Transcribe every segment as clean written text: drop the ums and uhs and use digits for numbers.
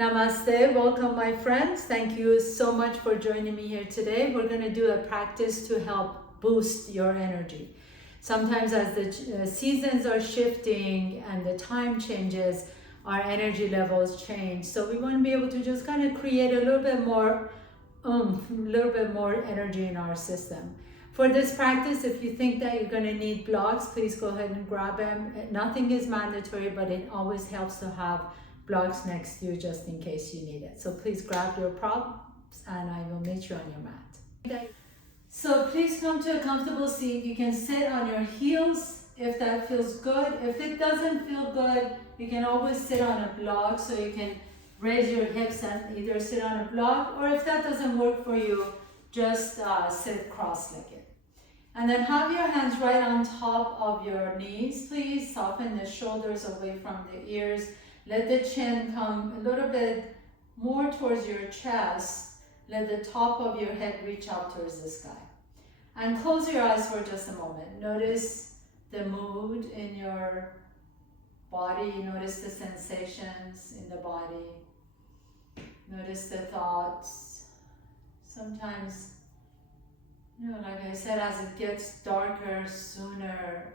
Namaste, welcome my friends. Thank you so much for joining me here today. We're going to do a practice to help boost your energy. Sometimes as the seasons are shifting and the time changes, our energy levels change. So we want to be able to just kind of create a little bit more a little bit more energy in our system. For this practice, if you think that you're going to need blocks, please go ahead and grab them. Nothing is mandatory, but it always helps to have blocks next to you just in case you need it. So please grab your props and I will meet you on your mat. So please come to a comfortable seat. You can sit on your heels if that feels good. If it doesn't feel good, you can always sit on a block, so you can raise your hips and either sit on a block, or if that doesn't work for you, just sit cross-legged. And then have your hands right on top of your knees. Please soften the shoulders away from the ears. Let the chin come a little bit more towards your chest. Let the top of your head reach up towards the sky. And close your eyes for just a moment. Notice the mood in your body. Notice the sensations in the body. Notice the thoughts. Sometimes, like I said, as it gets darker sooner,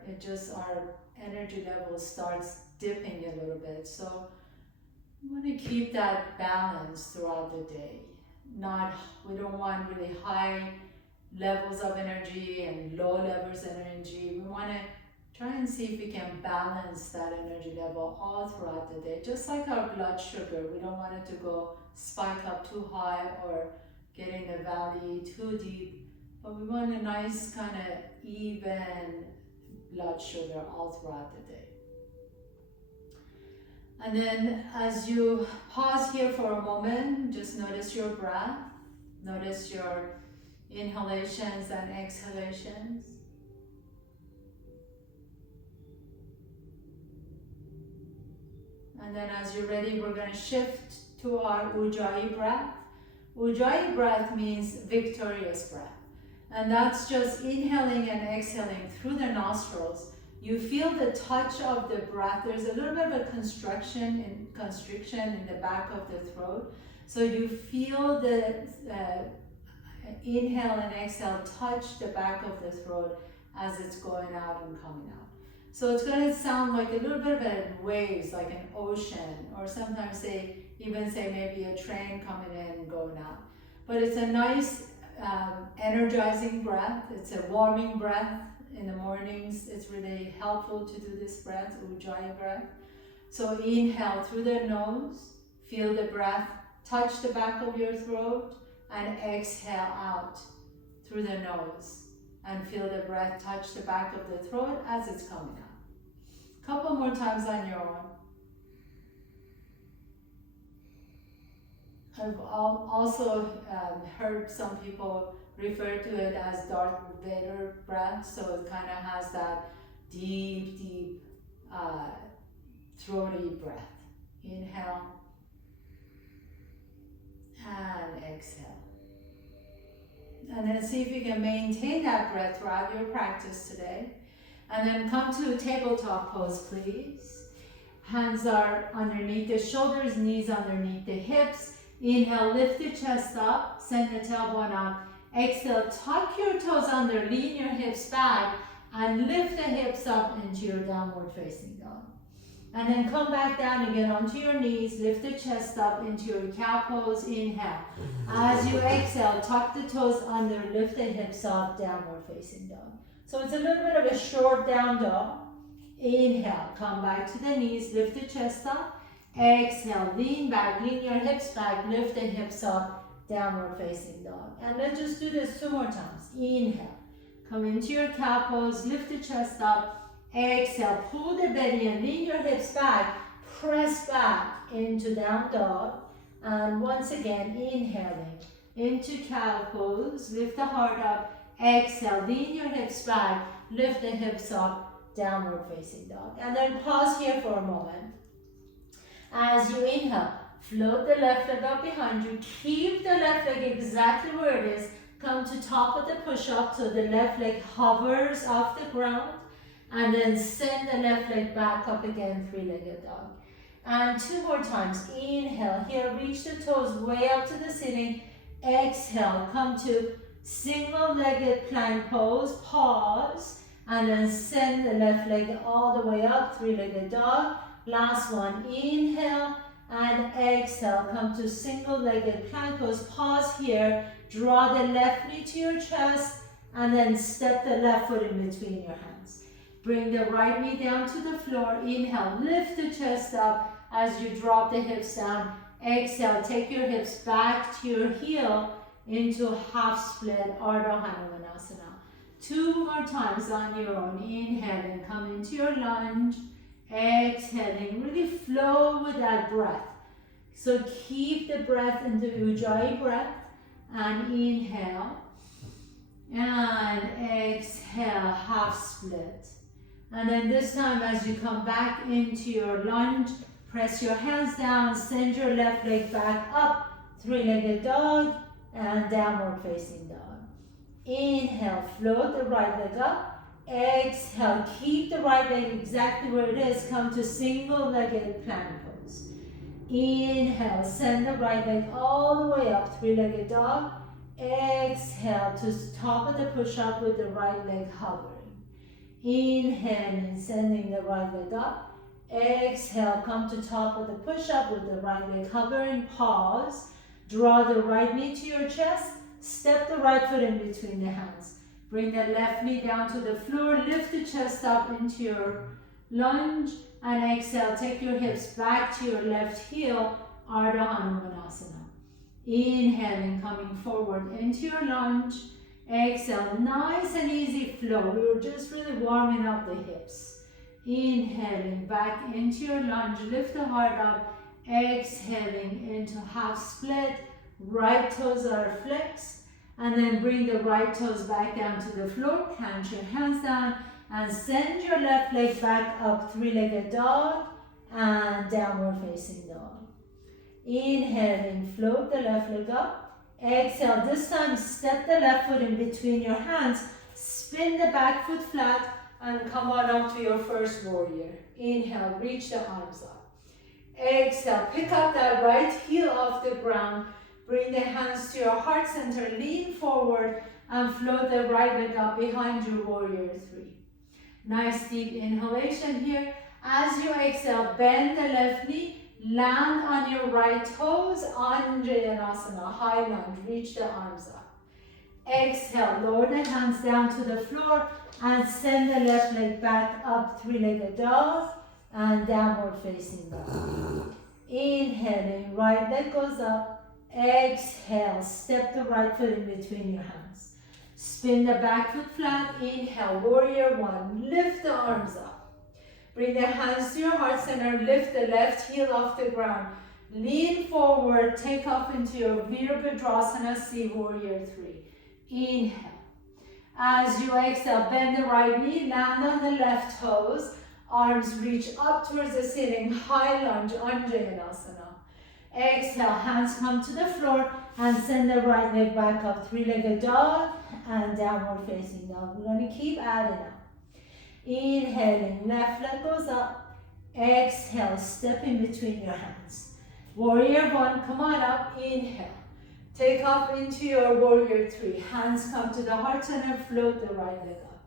our energy level starts dipping a little bit. So we want to keep that balance throughout the day. We don't want really high levels of energy and low levels of energy. We want to try and see if we can balance that energy level all throughout the day. Just like our blood sugar, we don't want it to go spike up too high or get in the valley too deep, but we want a nice kind of even blood sugar all throughout the day. And then as you pause here for a moment, just notice your breath. Notice your inhalations and exhalations. And then as you're ready, we're going to shift to our Ujjayi breath. Ujjayi breath means victorious breath. And that's just inhaling and exhaling through the nostrils. You feel the touch of the breath. There's a little bit of a constriction in the back of the throat. So you feel the inhale and exhale touch the back of the throat as it's going out and coming out. So it's going to sound like a little bit of a waves, like an ocean, or sometimes they even say maybe a train coming in and going out. But it's a nice energizing breath. It's a warming breath in the mornings. It's really helpful to do this breath, Ujjayi breath. So inhale through the nose, feel the breath touch the back of your throat, and exhale out through the nose and feel the breath touch the back of the throat as it's coming out. Couple more times on your own. I've also heard some people refer to it as Darth Vader breath, so it kind of has that deep, throaty breath. Inhale and exhale. And then see if you can maintain that breath throughout your practice today. And then come to tabletop pose, please. Hands are underneath the shoulders, knees underneath the hips. Inhale, lift the chest up, send the tailbone up. Exhale, tuck your toes under, lean your hips back, and lift the hips up into your downward facing dog. And then come back down again onto your knees, lift the chest up into your cow pose, inhale. As you exhale, tuck the toes under, lift the hips up, downward facing dog. So it's a little bit of a short down dog. Inhale, come back to the knees, lift the chest up. Exhale, lean back, lean your hips back, lift the hips up, downward facing dog. And let's just do this 2 more times. Inhale, come into your cow pose, lift the chest up. Exhale, pull the belly and lean your hips back, press back into down dog. And once again, inhaling into cow pose, lift the heart up. Exhale, lean your hips back, lift the hips up, downward facing dog. And then pause here for a moment. As you inhale, float the left leg up behind you. Keep the left leg exactly where it is. Come to top of the push-up so the left leg hovers off the ground. And then send the left leg back up again, three-legged dog. And 2 more times. Inhale, here, reach the toes way up to the ceiling. Exhale, come to single-legged plank pose. Pause, and then send the left leg all the way up, three-legged dog. Last one, inhale, and exhale, come to single-legged plank pose. Pause here, draw the left knee to your chest, and then step the left foot in between your hands. Bring the right knee down to the floor. Inhale, lift the chest up as you drop the hips down. Exhale, take your hips back to your heel into half split Ardha Hanumanasana. 2 more times on your own. Inhaling, come into your lunge. Exhaling, really flow with that breath. So keep the breath into Ujjayi breath. And inhale. And exhale, half split. And then this time as you come back into your lunge, press your hands down, send your left leg back up, three-legged dog, and downward facing dog. Inhale, float the right leg up. Exhale, keep the right leg exactly where it is. Come to single-legged plank pose. Inhale, send the right leg all the way up, three-legged dog. Exhale to top of the push-up with the right leg hovering. Inhaling, sending the right leg up. Exhale, come to top of the push-up with the right leg hovering. Pause. Draw the right knee to your chest. Step the right foot in between the hands. Bring the left knee down to the floor. Lift the chest up into your lunge. And exhale, take your hips back to your left heel. Ardha Hanumanasana. Inhaling, coming forward into your lunge. Exhale, nice and easy flow. We were just really warming up the hips. Inhaling, back into your lunge. Lift the heart up. Exhaling into half split. Right toes are flexed. And then bring the right toes back down to the floor. Plant your hands down. And send your left leg back up, three-legged dog. And downward facing dog. Inhaling, float the left leg up. Exhale, this time step the left foot in between your hands. Spin the back foot flat and come on up to your first warrior. Inhale, reach the arms up. Exhale, pick up that right heel off the ground. Bring the hands to your heart center, lean forward and float the right leg up behind your warrior three. Nice deep inhalation here. As you exhale, bend the left knee, land on your right toes, Anjayanasana, high lunge, reach the arms up. Exhale, lower the hands down to the floor and send the left leg back up, three-legged dog and downward facing dog. Inhaling, right leg goes up. Exhale, step the right foot in between your hands. Spin the back foot flat, inhale, warrior one, lift the arms up. Bring the hands to your heart center, lift the left heel off the ground. Lean forward, take off into your Virabhadrasana, C, warrior three. Inhale. As you exhale, bend the right knee, land on the left toes. Arms reach up towards the ceiling, high lunge, Anjayanasana. Exhale, hands come to the floor and send the right leg back up, three-legged dog and downward facing dog. We're going to keep adding up. Inhaling, left leg goes up. Exhale, step in between your hands. Warrior one, come on up. Inhale. Take off into your warrior three. Hands come to the heart center, float the right leg up.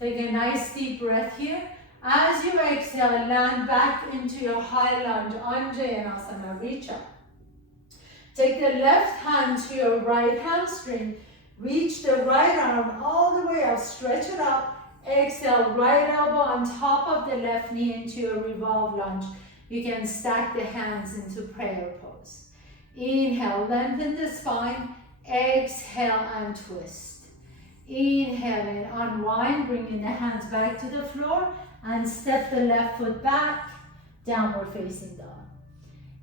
Take a nice deep breath here. As you exhale, land back into your high lunge, Anjayanasana, reach up. Take the left hand to your right hamstring. Reach the right arm all the way up, stretch it up. Exhale, right elbow on top of the left knee into a revolve lunge. You can stack the hands into prayer pose. Inhale, lengthen the spine. Exhale and twist. Inhale and unwind, bringing the hands back to the floor and step the left foot back, downward facing dog.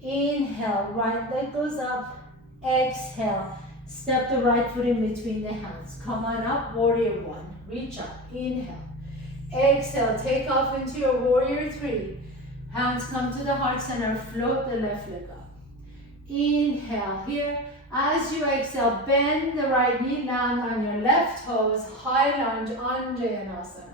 Inhale, right leg goes up. Exhale, step the right foot in between the hands. Come on up, warrior one. Reach up, inhale. Exhale, take off into your warrior three. Hands come to the heart center, float the left leg up. Inhale here. As you exhale, bend the right knee, land on your left toes, high lunge, Anjayanasana.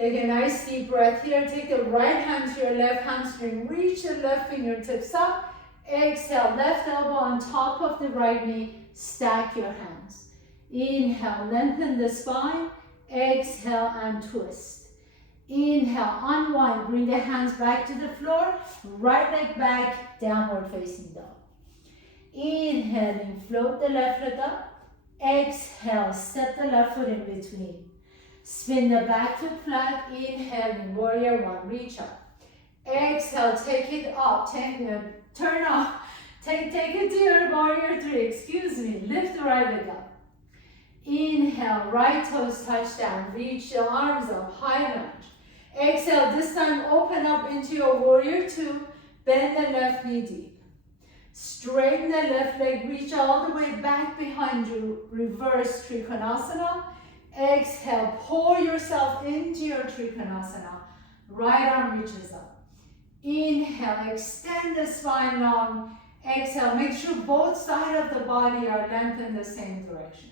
Take a nice deep breath here. Take the right hand to your left hamstring. Reach the left fingertips up. Exhale, left elbow on top of the right knee. Stack your hands. Inhale, lengthen the spine. Exhale and twist. Inhale, unwind. Bring the hands back to the floor. Right leg back, downward facing dog. Inhaling, float the left leg up. Exhale, step the left foot in between. Spin the back foot flat. Inhaling, warrior one, reach up. Exhale, take it up. Turn off. Take it to your warrior three. Excuse me. Lift the right leg up. Inhale, right toes touch down. Reach the arms up, high lunge. Exhale, this time open up into your warrior two. Bend the left knee deep. Straighten the left leg, reach all the way back behind you. Reverse Trikonasana. Exhale, pour yourself into your Trikonasana. Right arm reaches up. Inhale, extend the spine long. Exhale, make sure both sides of the body are lengthened the same direction.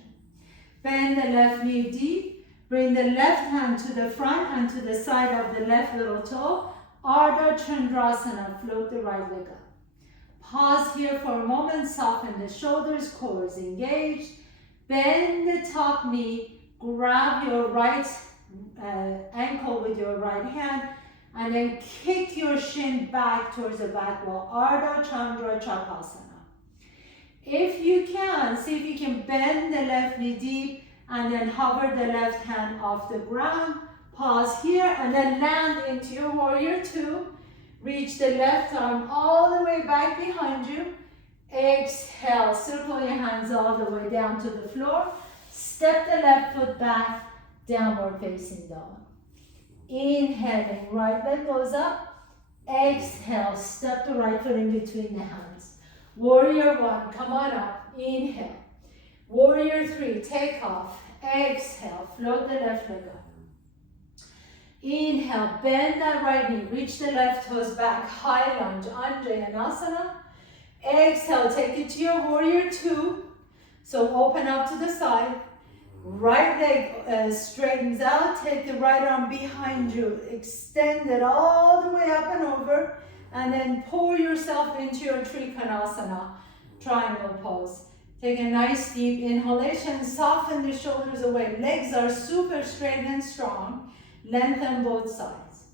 Bend the left knee deep. Bring the left hand to the front and to the side of the left little toe. Ardha Chandrasana, float the right leg up. Pause here for a moment, soften the shoulders, core is engaged. Bend the top knee. Grab your right ankle with your right hand and then kick your shin back towards the back wall. Ardha Chandra Chakasana. If you can, see if you can bend the left knee deep and then hover the left hand off the ground. Pause here and then land into your warrior two. Reach the left arm all the way back behind you. Exhale, circle your hands all the way down to the floor. Step the left foot back, downward facing dog. Inhaling, right leg goes up. Exhale, step the right foot in between the hands. Warrior one, come on up. Inhale. Warrior three, take off. Exhale, float the left leg up. Inhale, bend that right knee. Reach the left toes back, high lunge, Anjayanasana. Exhale, take it to your warrior two. So open up to the side. Right leg straightens out. Take the right arm behind you. Extend it all the way up and over. And then pour yourself into your Trikonasana, triangle pose. Take a nice deep inhalation. Soften the shoulders away. Legs are super straight and strong. Lengthen both sides.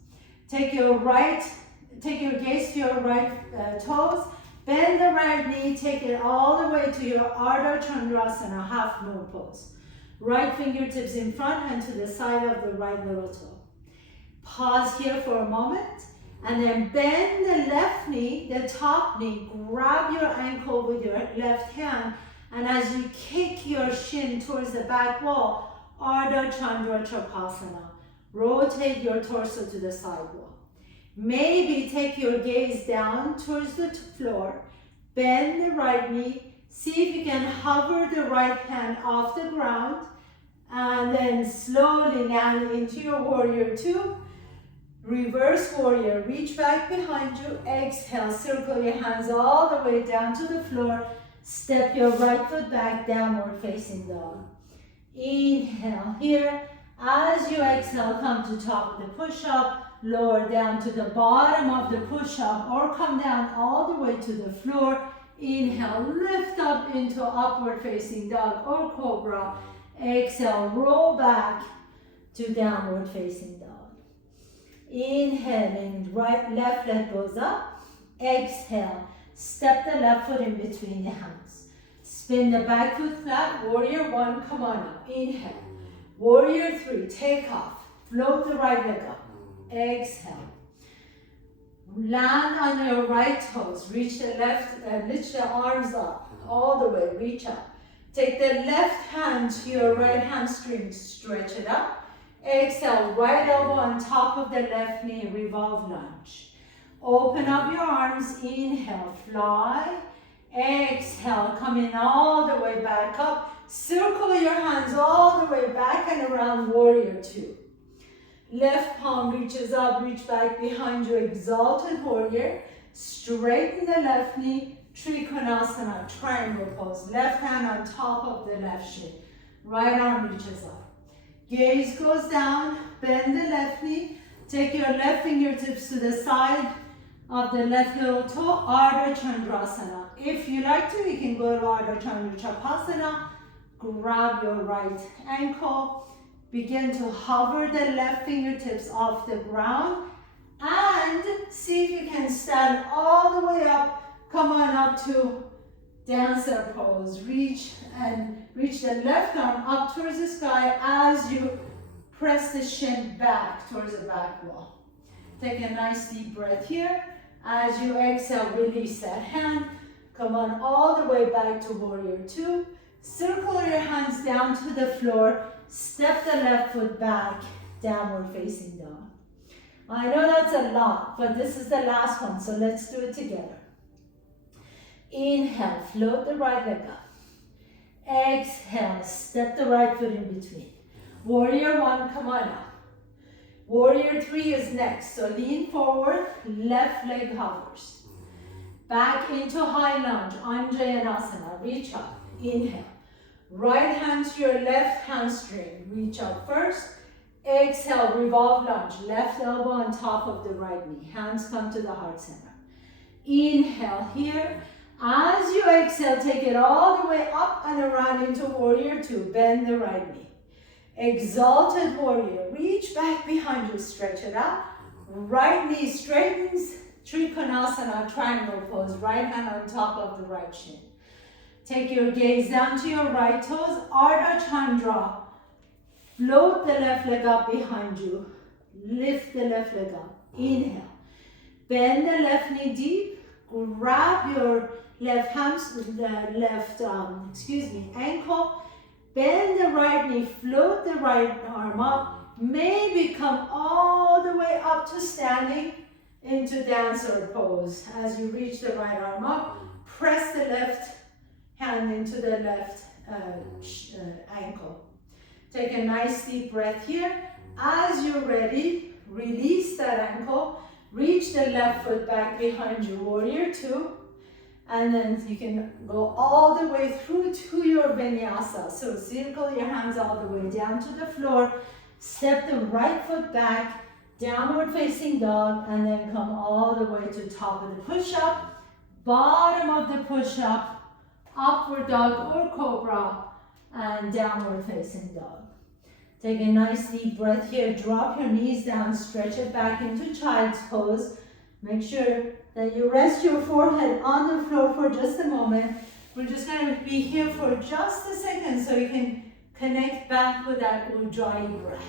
Take your gaze to your right toes. Bend the right knee. Take it all the way to your Ardha Chandrasana, half moon pose. Right fingertips in front and to the side of the right little toe. Pause here for a moment and then bend the left knee, the top knee. Grab your ankle with your left hand and as you kick your shin towards the back wall, Ardha Chandra Chakasana. Rotate your torso to the side wall. Maybe take your gaze down towards the floor. Bend the right knee. See if you can hover the right hand off the ground. And then slowly land into your warrior two. Reverse warrior. Reach back behind you. Exhale. Circle your hands all the way down to the floor. Step your right foot back, downward facing dog. Inhale here. As you exhale, come to top of the push-up. Lower down to the bottom of the push-up or come down all the way to the floor. Inhale, lift up into upward facing dog or cobra. Exhale, roll back to downward facing dog. Inhaling, left leg goes up. Exhale, step the left foot in between the hands. Spin the back foot flat, warrior one, come on up. Inhale. Warrior three, take off. Float the right leg up. Exhale. Land on your right toes. Reach the lift the arms up. All the way, reach up. Take the left hand to your right hamstring. Stretch it up. Exhale, right elbow on top of the left knee. Revolve lunge. Open up your arms. Inhale, fly. Exhale, come in all the way back up. Circle your hands all the way back and around warrior two. Left palm reaches up, reach back behind you, exalted warrior. Straighten the left knee, Trikonasana, triangle pose. Left hand on top of the left shin. Right arm reaches up. Gaze goes down, bend the left knee. Take your left fingertips to the side of the left little toe, Ardha Chandrasana. If you like to, you can go to Ardha Chandra Chapasana. Grab your right ankle. Begin to hover the left fingertips off the ground. And see if you can stand all the way up. Come on up to dancer pose. Reach the left arm up towards the sky as you press the shin back towards the back wall. Take a nice deep breath here. As you exhale, release that hand. Come on all the way back to warrior two. Circle your hands down to the floor. Step the left foot back, downward facing dog. I know that's a lot, but this is the last one, so let's do it together. Inhale, float the right leg up. Exhale, step the right foot in between. Warrior one, come on up. Warrior three is next, so lean forward, left leg hovers. Back into high lunge, Anjayanasana, reach up, inhale. Right hand to your left hamstring, reach up first. Exhale, revolve lunge, left elbow on top of the right knee. Hands come to the heart center. Inhale here. As you exhale, take it all the way up and around into warrior two. Bend the right knee. Exalted warrior. Reach back behind you. Stretch it out. Right knee straightens. Trikonasana, triangle pose. Right hand on top of the right shin. Take your gaze down to your right toes. Ardha Chandra. Float the left leg up behind you. Lift the left leg up. Inhale. Bend the left knee deep. Grab your left ankle. Bend the right knee. Float the right arm up. Maybe come all the way up to standing into dancer pose. As you reach the right arm up, press the left hand into the left ankle. Take a nice deep breath here. As you're ready, release that ankle. Reach the left foot back behind you, warrior two. And then you can go all the way through to your vinyasa. So circle your hands all the way down to the floor. Step the right foot back, downward facing dog, and then come all the way to top of the push-up, bottom of the push-up, upward dog or cobra, and downward facing dog. Take a nice deep breath here. Drop your knees down, stretch it back into child's pose. Make sure that you rest your forehead on the floor for just a moment. We're just going to be here for just a second so you can connect back with that Ujjayi breath.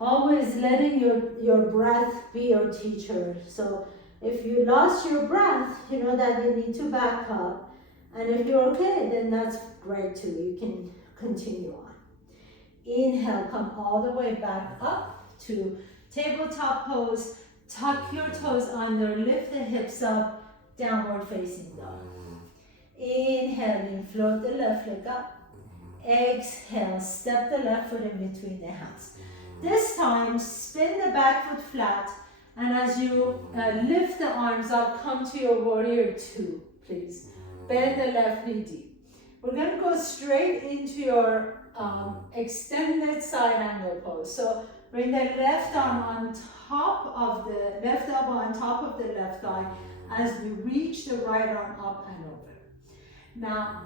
Always letting your breath be your teacher. So if you lost your breath, you know that you need to back up. And if you're okay, then that's great too. You can continue on. Inhale, come all the way back up to tabletop pose. Tuck your toes under, lift the hips up, downward facing dog. Inhaling, float the left leg up. Exhale, step the left foot in between the hands. This time, spin the back foot flat, and as you lift the arms up, come to your warrior two, please. Bend the left knee deep. We're going to go straight into your extended side angle pose. So bring the left arm on top of the left elbow on top of the left thigh as we reach the right arm up and over. Now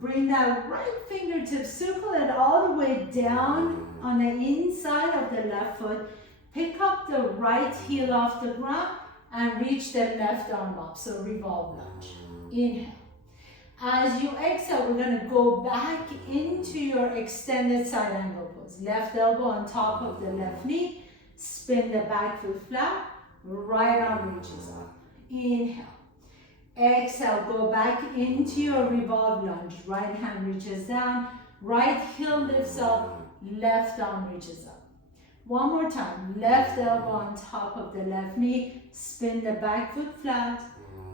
bring that right fingertip, circle it all the way down on the inside of the left foot. Pick up the right heel off the ground and reach the left arm up. So revolve lunge. Inhale. As you exhale, we're going to go back into your extended side angle pose. Left elbow on top of the left knee. Spin the back foot flat. Right arm reaches up. Inhale. Exhale, go back into your revolve lunge. Right hand reaches down. Right heel lifts up. Left arm reaches up. One more time. Left elbow on top of the left knee. Spin the back foot flat.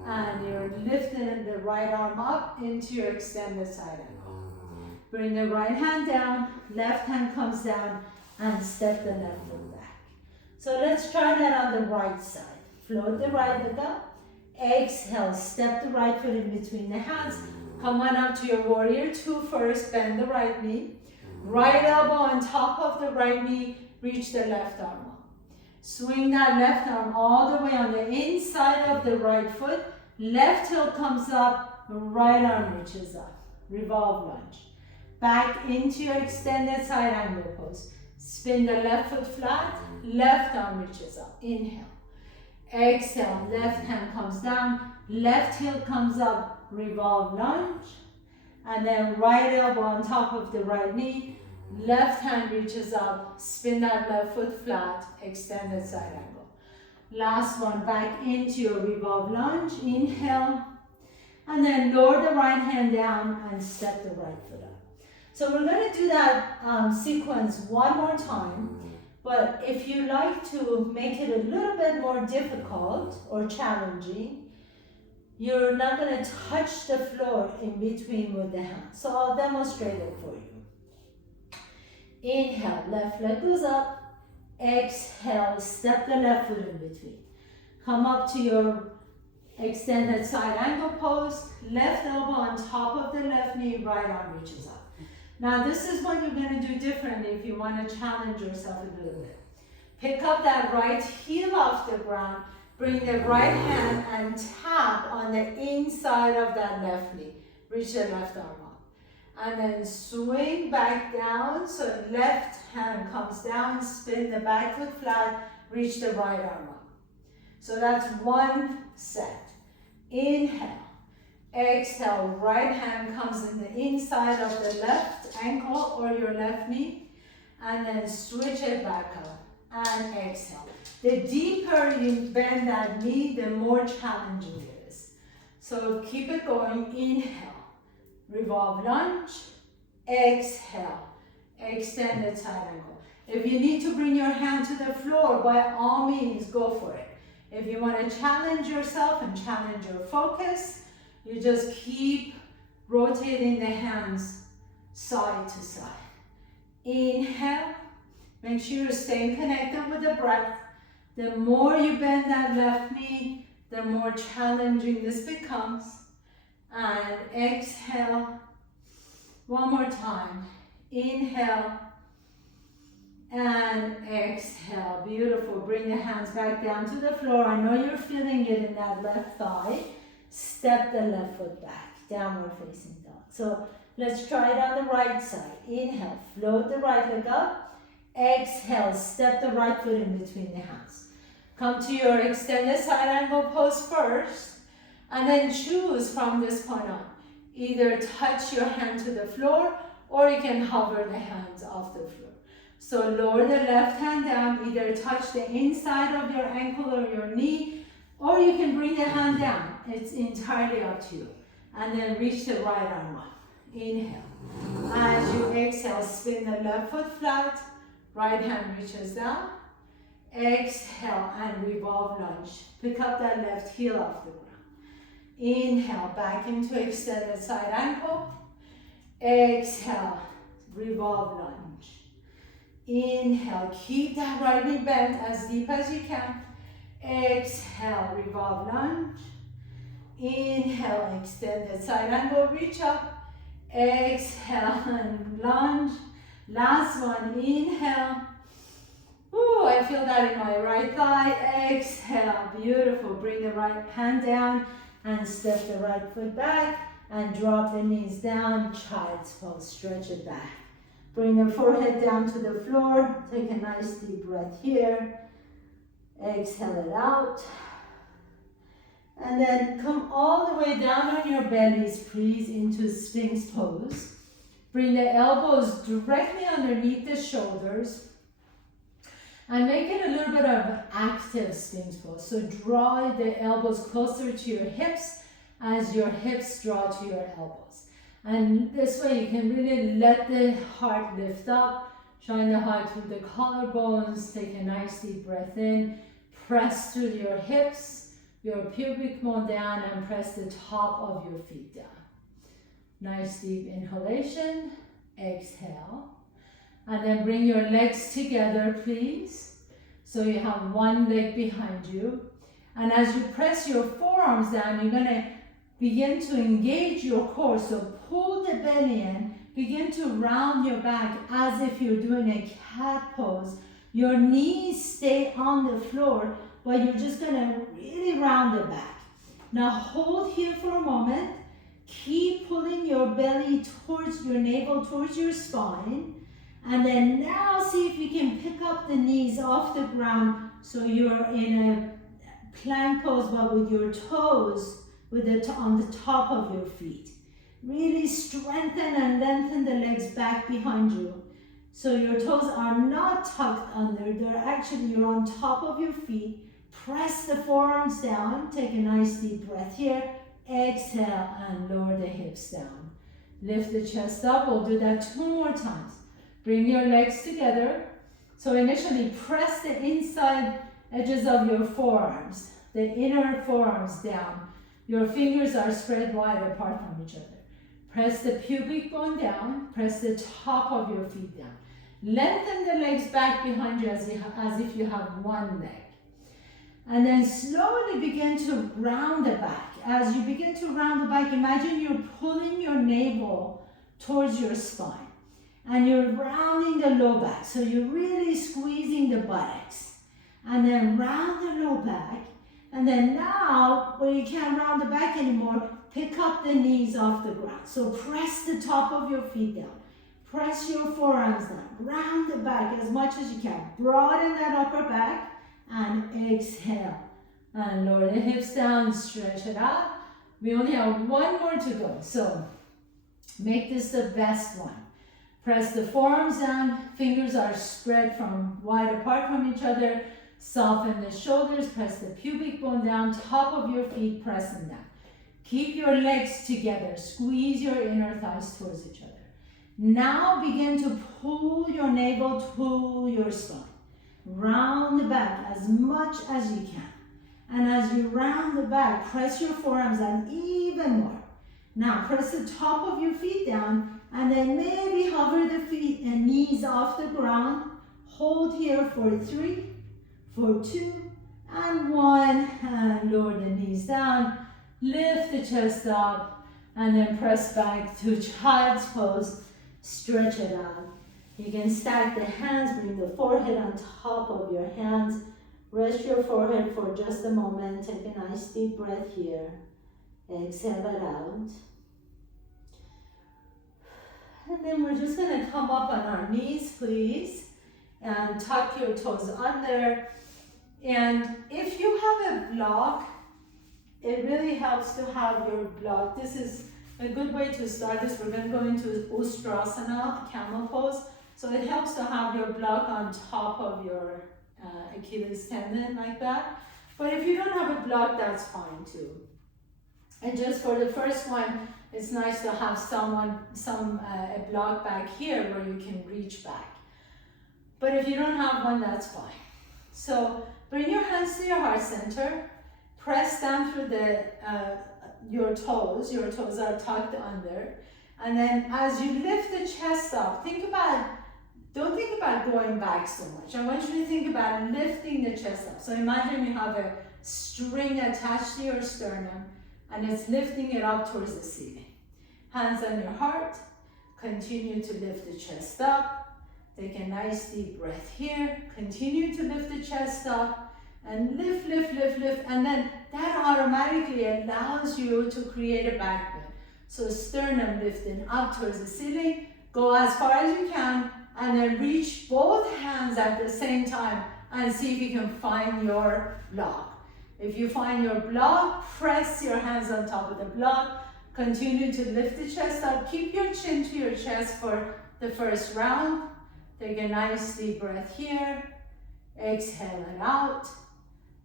And you're lifting the right arm up into your extended side angle. Bring the right hand down, left hand comes down, and step the left foot back. So let's try that on the right side. Float the right leg up. Exhale, step the right foot in between the hands. Come on up to your warrior two first, bend the right knee. Right elbow on top of the right knee, reach the left arm up. Swing that left arm all the way on the inside of the right foot. Left heel comes up, right arm reaches up. Revolve lunge. Back into your extended side angle pose. Spin the left foot flat, left arm reaches up. Inhale. Exhale, left hand comes down, left heel comes up, revolve lunge. And then right elbow on top of the right knee, left hand reaches up, spin that left foot flat, extended side angle. Last one, back into your revolve lunge, inhale. And then lower the right hand down and step the right foot up. So we're going to do that sequence one more time. But if you like to make it a little bit more difficult or challenging, you're not going to touch the floor in between with the hands. So I'll demonstrate it for you. Inhale, left leg goes up. Exhale, step the left foot in between. Come up to your extended side angle pose. Left elbow on top of the left knee, right arm reaches up. Now this is what you're going to do differently if you want to challenge yourself a little bit. Pick up that right heel off the ground, bring the right hand and tap on the inside of that left knee. Reach the left arm up. And then swing back down, so left hand comes down, spin the back foot flat, reach the right arm up. So that's one set. Inhale. Exhale, right hand comes in the inside of the left ankle or your left knee, and then switch it back up and exhale. The deeper you bend that knee, the more challenging it is. So keep it going. Inhale, revolve lunge, exhale, extended side angle. If you need to bring your hand to the floor, by all means, go for it. If you want to challenge yourself and challenge your focus, you just keep rotating the hands side to side. Inhale. Make sure you're staying connected with the breath. The more you bend that left knee, the more challenging this becomes. And exhale. One more time. Inhale. And exhale. Beautiful. Bring the hands back down to the floor. I know you're feeling it in that left thigh. Step the left foot back, downward facing dog. So let's try it on the right side. Inhale, float the right leg up. Exhale, step the right foot in between the hands. Come to your extended side angle pose first, and then choose from this point on. Either touch your hand to the floor, or you can hover the hands off the floor. So lower the left hand down, either touch the inside of your ankle or your knee, or you can bring the hand down. It's entirely up to you. And then reach the right arm up. Inhale. As you exhale, spin the left foot flat. Right hand reaches down. Exhale and revolve lunge. Pick up that left heel off the ground. Inhale, back into extended side ankle. Exhale, revolve lunge. Inhale, keep that right knee bent as deep as you can. Exhale, revolve lunge. Inhale, extended side angle, reach up. Exhale and lunge. Last one, inhale. Ooh, I feel that in my right thigh. Exhale, beautiful. Bring the right hand down and step the right foot back and drop the knees down. Child's pose, stretch it back. Bring the forehead down to the floor. Take a nice deep breath here. Exhale it out. And then come all the way down on your bellies, please, into Sphinx pose. Bring the elbows directly underneath the shoulders. And make it a little bit of active Sphinx pose. So draw the elbows closer to your hips as your hips draw to your elbows. And this way you can really let the heart lift up. Shine the heart through the collarbones. Take a nice deep breath in. Press through your hips, your pubic bone down, and press the top of your feet down. Nice deep inhalation. Exhale. And then bring your legs together, please. So you have one leg behind you. And as you press your forearms down, you're going to begin to engage your core. So pull the belly in, begin to round your back as if you're doing a cat pose. Your knees stay on the floor, but you're just gonna really round the back. Now hold here for a moment. Keep pulling your belly towards your navel, towards your spine. And then now see if you can pick up the knees off the ground so you're in a plank pose, but with your toes on the top of your feet. Really strengthen and lengthen the legs back behind you. So your toes are not tucked under, they're actually, you're on top of your feet. Press the forearms down, take a nice deep breath here. Exhale and lower the hips down. Lift the chest up, we'll do that 2 more times. Bring your legs together. So initially press the inside edges of your forearms, the inner forearms down. Your fingers are spread wide apart from each other. Press the pubic bone down, press the top of your feet down. Lengthen the legs back behind you as if you have one leg. And then slowly begin to round the back. As you begin to round the back, imagine you're pulling your navel towards your spine. And you're rounding the low back. So you're really squeezing the buttocks. And then round the low back. And then now, when you can't round the back anymore, pick up the knees off the ground. So press the top of your feet down. Press your forearms down. Round the back as much as you can. Broaden that upper back and exhale. And lower the hips down, stretch it out. We only have 1 more to go. So make this the best one. Press the forearms down. Fingers are spread from wide apart from each other. Soften the shoulders. Press the pubic bone down. Top of your feet, press them down. Keep your legs together. Squeeze your inner thighs towards each other. Now begin to pull your navel to your spine. Round the back as much as you can. And as you round the back, press your forearms down even more. Now press the top of your feet down and then maybe hover the feet and knees off the ground. Hold here for 3, for 2, and 1. And lower the knees down. Lift the chest up and then press back to child's pose. Stretch it out. You can stack the hands, bring the forehead on top of your hands. Rest your forehead for just a moment. Take a nice deep breath here. Exhale it out. And then we're just going to come up on our knees, please. And tuck your toes under. And if you have a block, it really helps to have your block. This is a good way to start this. We're going to go into Ustrasana, camel pose. So it helps to have your block on top of your Achilles tendon like that. But if you don't have a block, that's fine too. And just for the first one, it's nice to have a block back here where you can reach back. But if you don't have one, that's fine. So bring your hands to your heart center. Press down through your toes. Your toes are tucked under. And then as you lift the chest up, don't think about going back so much. I want you to think about lifting the chest up. So imagine you have a string attached to your sternum and it's lifting it up towards the ceiling. Hands on your heart. Continue to lift the chest up. Take a nice deep breath here. Continue to lift the chest up and lift, lift, lift, lift. And then that automatically allows you to create a back bend. So sternum lifting up towards the ceiling. Go as far as you can. And then reach both hands at the same time and see if you can find your block. If you find your block, press your hands on top of the block. Continue to lift the chest up. Keep your chin to your chest for the first round. Take a nice deep breath here. Exhale it out.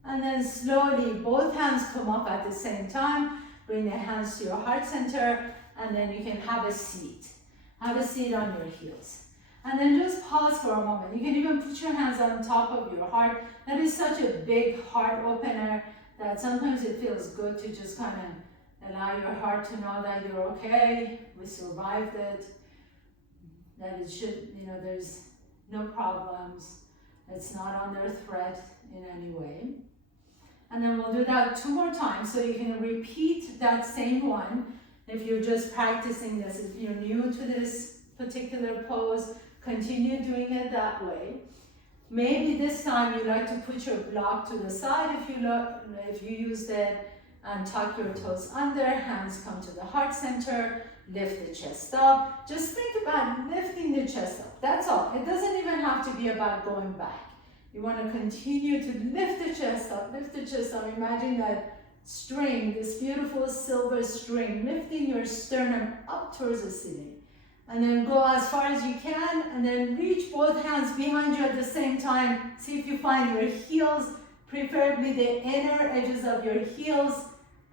And then slowly both hands come up at the same time. Bring the hands to your heart center. And then you can have a seat. Have a seat on your heels. And then just pause for a moment. You can even put your hands on top of your heart. That is such a big heart opener that sometimes it feels good to just kind of allow your heart to know that you're okay, we survived it, that it should, there's no problems, it's not under threat in any way. And then we'll do that 2 more times, so you can repeat that same one if you're just practicing this. If you're new to this particular pose, continue doing it that way. Maybe this time you like to put your block to the side if you use it, and tuck your toes under, hands come to the heart center, lift the chest up. Just think about lifting the chest up, that's all. It doesn't even have to be about going back. You want to continue to lift the chest up, lift the chest up. Imagine that string, this beautiful silver string, lifting your sternum up towards the ceiling. And then go as far as you can, and then reach both hands behind you at the same time. See if you find your heels, preferably the inner edges of your heels,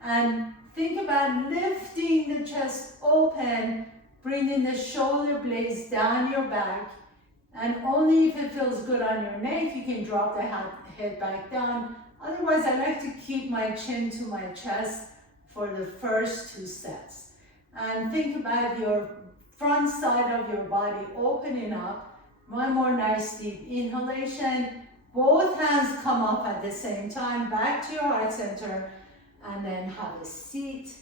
and think about lifting the chest open, bringing the shoulder blades down your back, and only if it feels good on your neck, you can drop the head back down. Otherwise, I like to keep my chin to my chest for the first 2 sets. And think about your front side of your body opening up. One more nice deep inhalation. Both hands come up at the same time, back to your heart center, and then have a seat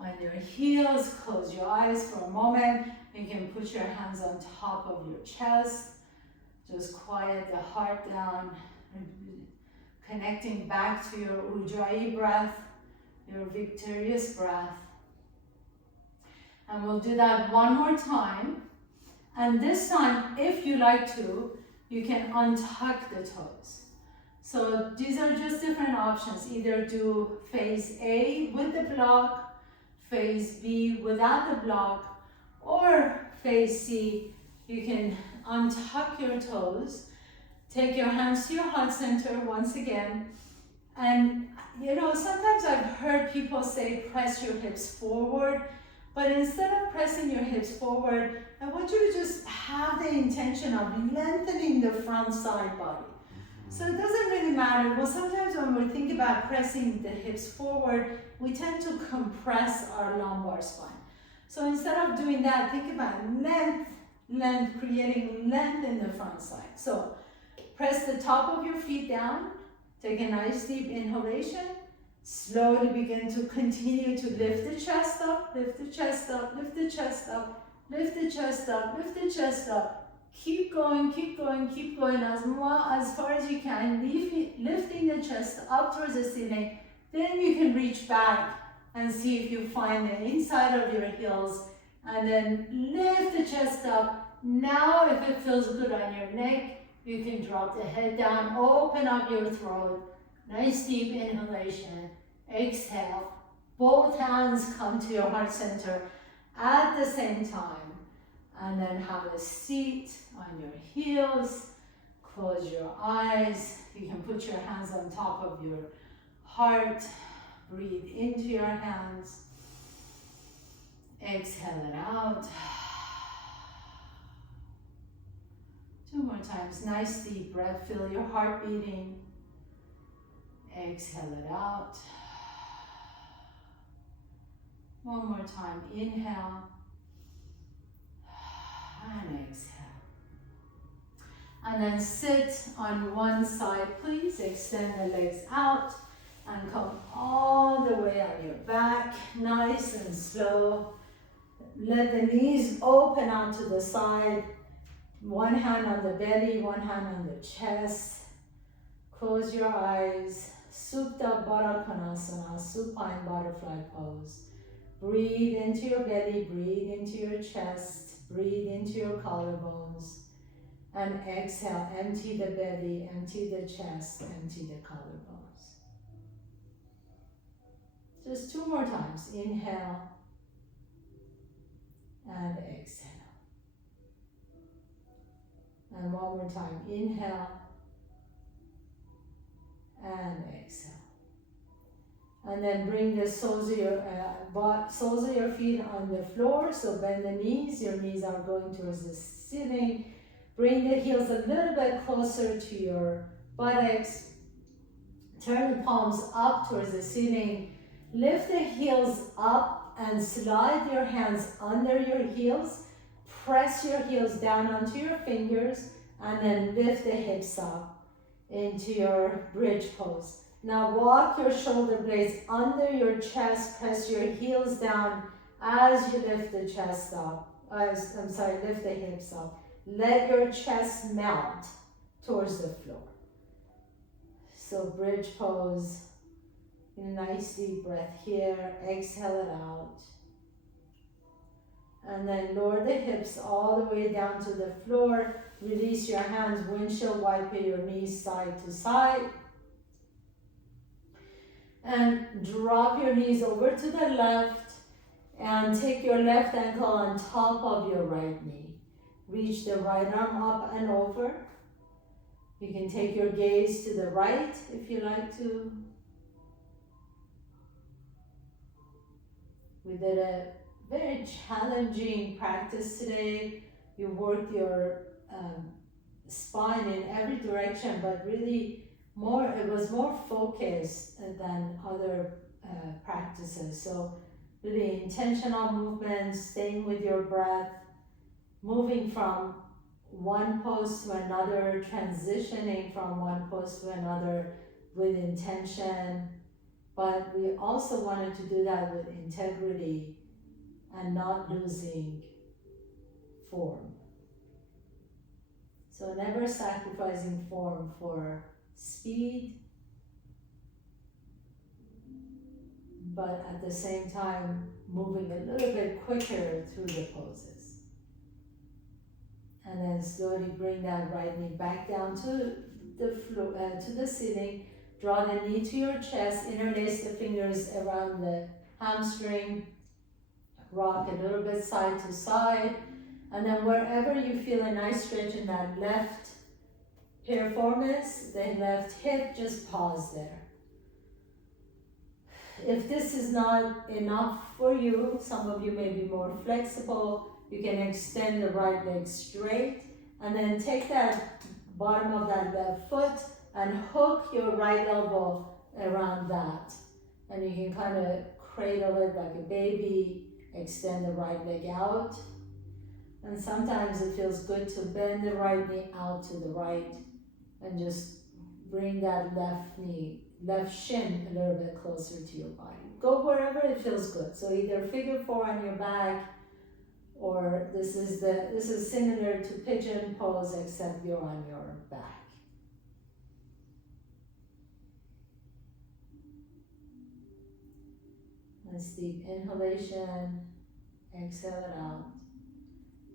on your heels. Close your eyes for a moment. You can put your hands on top of your chest. Just quiet the heart down, connecting back to your Ujjayi breath, your victorious breath. And we'll do that one more time. And this time, if you like to, you can untuck the toes. So these are just different options. Either do phase A with the block, phase B without the block, or phase C, you can untuck your toes, take your hands to your heart center once again. And you know, sometimes I've heard people say press your hips forward. But instead of pressing your hips forward, I want you to just have the intention of lengthening the front side body. So it doesn't really matter. Well, sometimes when we think about pressing the hips forward, we tend to compress our lumbar spine. So instead of doing that, think about length, creating length in the front side. So press the top of your feet down, take a nice deep inhalation. Slowly begin to continue to lift the chest up, lift the chest up, lift the chest up, lift the chest up, lift the chest up. Keep going, keep going, keep going as far as you can, lifting the chest up towards the ceiling. Then you can reach back and see if you find the inside of your heels, and then lift the chest up. Now, if it feels good on your neck, you can drop the head down, open up your throat. Nice deep inhalation, exhale. Both hands come to your heart center at the same time. And then have a seat on your heels. Close your eyes. You can put your hands on top of your heart. Breathe into your hands. Exhale it out. 2 more times. Nice deep breath. Feel your heart beating. Exhale it out. 1 more time. Inhale. And exhale. And then sit on one side, please. Extend the legs out and come all the way on your back. Nice and slow. Let the knees open onto the side. One hand on the belly, one hand on the chest. Close your eyes. Supta Baddha Konasana, supine butterfly pose. Breathe into your belly, breathe into your chest, breathe into your collarbones. And exhale, empty the belly, empty the chest, empty the collarbones. Just 2 more times. Inhale and exhale. And 1 more time. Inhale and exhale. And then bring the soles of your feet on the floor. So bend the knees. Your knees are going towards the ceiling. Bring the heels a little bit closer to your buttocks. Turn the palms up towards the ceiling. Lift the heels up and slide your hands under your heels. Press your heels down onto your fingers and then lift the hips up into your bridge pose. Now walk your shoulder blades under your chest. Press your heels down as you lift the chest up. I'm sorry, lift the hips up. Let your chest melt towards the floor. So bridge pose. Nice deep breath here. Exhale it out. And then lower the hips all the way down to the floor. Release your hands, windshield wiper your knees side to side. And drop your knees over to the left and take your left ankle on top of your right knee. Reach the right arm up and over. You can take your gaze to the right if you like to. We did a very challenging practice today. You worked your spine in every direction, but really it was more focused than other practices. So really intentional movements, staying with your breath, moving from one pose to another, transitioning from one pose to another with intention. But we also wanted to do that with integrity and not losing form. So never sacrificing form for speed, but at the same time moving a little bit quicker through the poses. And then slowly bring that right knee back down to the floor, to the ceiling. Draw the knee to your chest, interlace the fingers around the hamstring, rock a little bit side to side, and then wherever you feel a nice stretch in that left piriformis, the left hip, just pause there. If this is not enough for you, some of you may be more flexible, you can extend the right leg straight, and then take that bottom of that left foot and hook your right elbow around that. And you can kind of cradle it like a baby, extend the right leg out. And sometimes it feels good to bend the right knee out to the right and just bring that left shin a little bit closer to your body. Go wherever it feels good. So either figure four on your back, or this is similar to pigeon pose except you're on your back. Nice deep inhalation, exhale it out.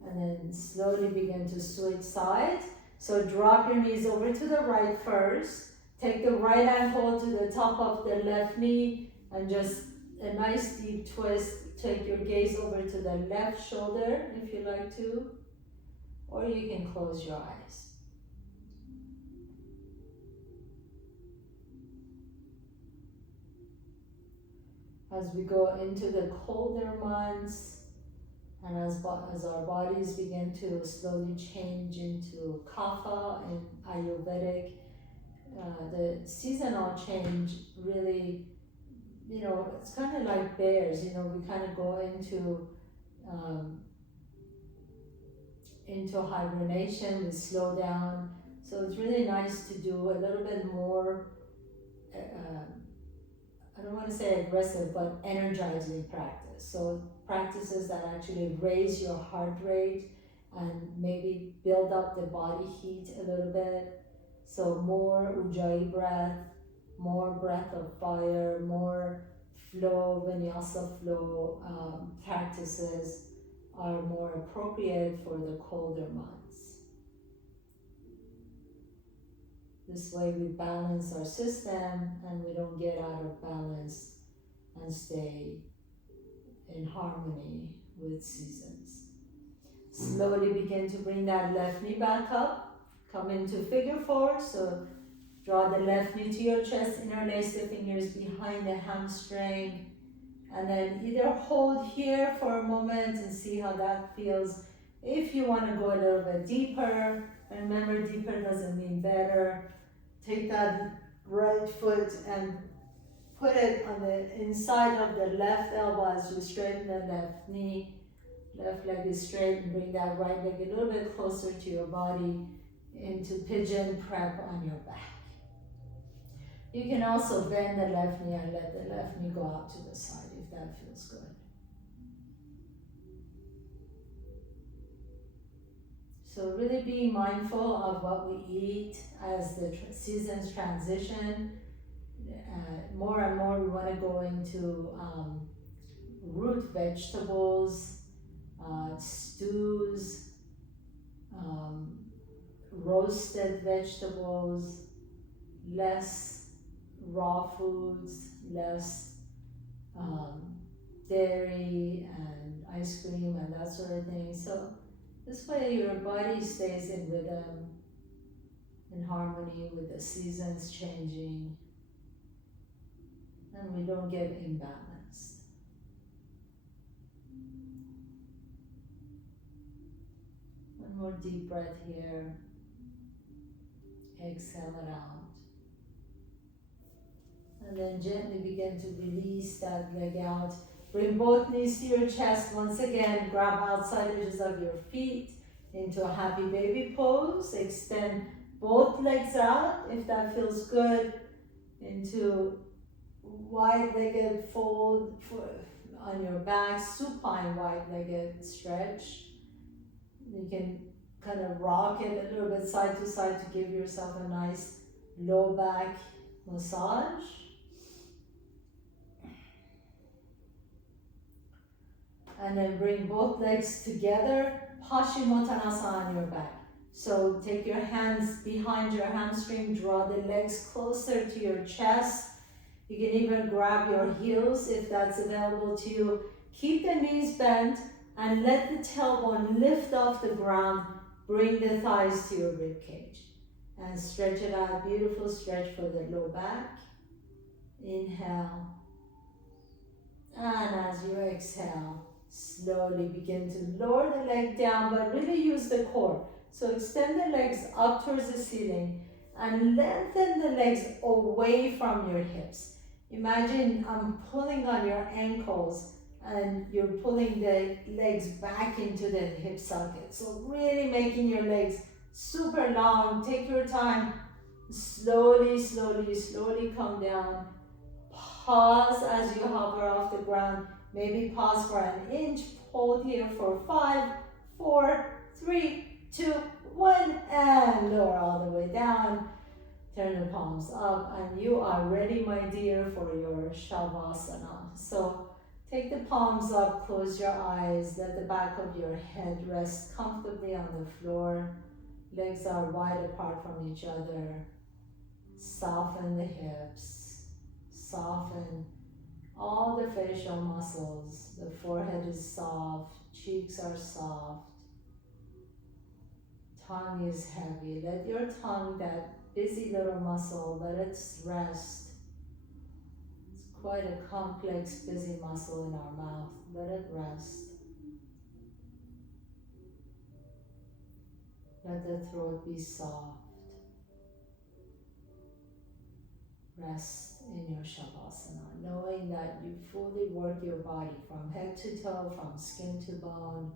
And then slowly begin to switch sides. So drop your knees over to the right first. Take the right ankle to the top of the left knee and just a nice deep twist. Take your gaze over to the left shoulder if you like to, or you can close your eyes. As we go into the colder months, and as our bodies begin to slowly change into Kapha and Ayurvedic, the seasonal change really, it's kind of like bears, we kind of go into hibernation, we slow down. So it's really nice to do a little bit more, I don't want to say aggressive, but energizing practice. So practices that actually raise your heart rate and maybe build up the body heat a little bit. So more Ujjayi breath, more breath of fire, more flow, vinyasa flow practices are more appropriate for the colder months. This way we balance our system and we don't get out of balance and stay in harmony with seasons. Slowly begin to bring that left knee back up. Come into figure four. So draw the left knee to your chest, interlace the fingers behind the hamstring, and then either hold here for a moment and see how that feels. If you want to go a little bit deeper, remember deeper doesn't mean better. Take that right foot and put it on the inside of the left elbow as you straighten the left knee. Left leg is straight, and bring that right leg a little bit closer to your body into pigeon prep on your back. You can also bend the left knee and let the left knee go out to the side if that feels good. So really be mindful of what we eat as the seasons transition. More and more we want to go into root vegetables, stews, roasted vegetables, less raw foods, less dairy and ice cream and that sort of thing. So this way your body stays in rhythm, in harmony with the seasons changing, and we don't get imbalanced. One more deep breath here. Exhale it out. And then gently begin to release that leg out. Bring both knees to your chest. Once again, grab outside edges of your feet into a happy baby pose. Extend both legs out if that feels good. Into wide-legged fold on your back, supine wide-legged stretch. You can kind of rock it a little bit side to side to give yourself a nice low back massage. And then bring both legs together, Paschimottanasana on your back. So take your hands behind your hamstring, draw the legs closer to your chest. You can even grab your heels if that's available to you. Keep the knees bent and let the tailbone lift off the ground. Bring the thighs to your rib cage. And stretch it out, beautiful stretch for the low back. Inhale. And as you exhale, slowly begin to lower the leg down, but really use the core. So extend the legs up towards the ceiling and lengthen the legs away from your hips. Imagine I'm pulling on your ankles and you're pulling the legs back into the hip socket. So really making your legs super long. Take your time. Slowly, slowly, slowly come down. Pause as you hover off the ground. Maybe pause for an inch. Hold here for 5, 4, 3, 2, 1, and lower all the way down. Turn the palms up, and you are ready, my dear, for your Shavasana. So take the palms up, close your eyes, let the back of your head rest comfortably on the floor. Legs are wide apart from each other. Soften the hips, soften all the facial muscles. The forehead is soft, cheeks are soft. Tongue is heavy. Let your tongue, that busy little muscle, let it rest. It's quite a complex, busy muscle in our mouth. Let it rest. Let the throat be soft. Rest in your Shavasana, knowing that you fully work your body from head to toe, from skin to bone.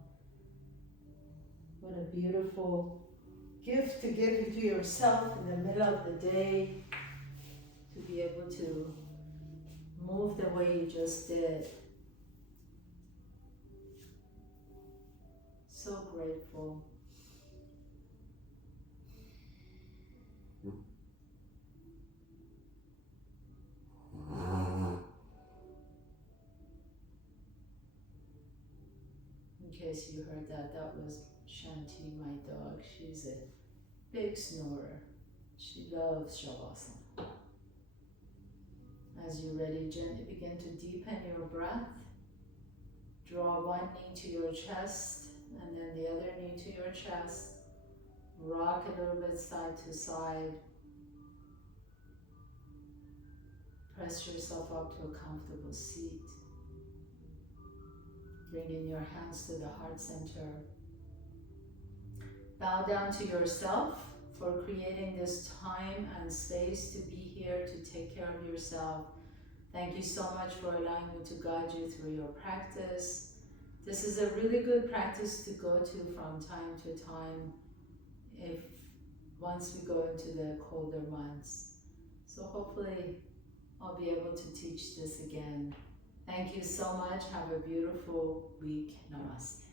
What a beautiful gift to give to yourself in the middle of the day, to be able to move the way you just did. So grateful. In case you heard that, that was Shanti, my dog. She's a big snorer. She loves Shavasana. As you're ready, gently begin to deepen your breath. Draw one knee to your chest and then the other knee to your chest. Rock a little bit side to side. Press yourself up to a comfortable seat. Bring in your hands to the heart center. Bow down to yourself for creating this time and space to be here to take care of yourself. Thank you so much for allowing me to guide you through your practice. This is a really good practice to go to from time to time once we go into the colder months. So hopefully I'll be able to teach this again. Thank you so much. Have a beautiful week. Namaste.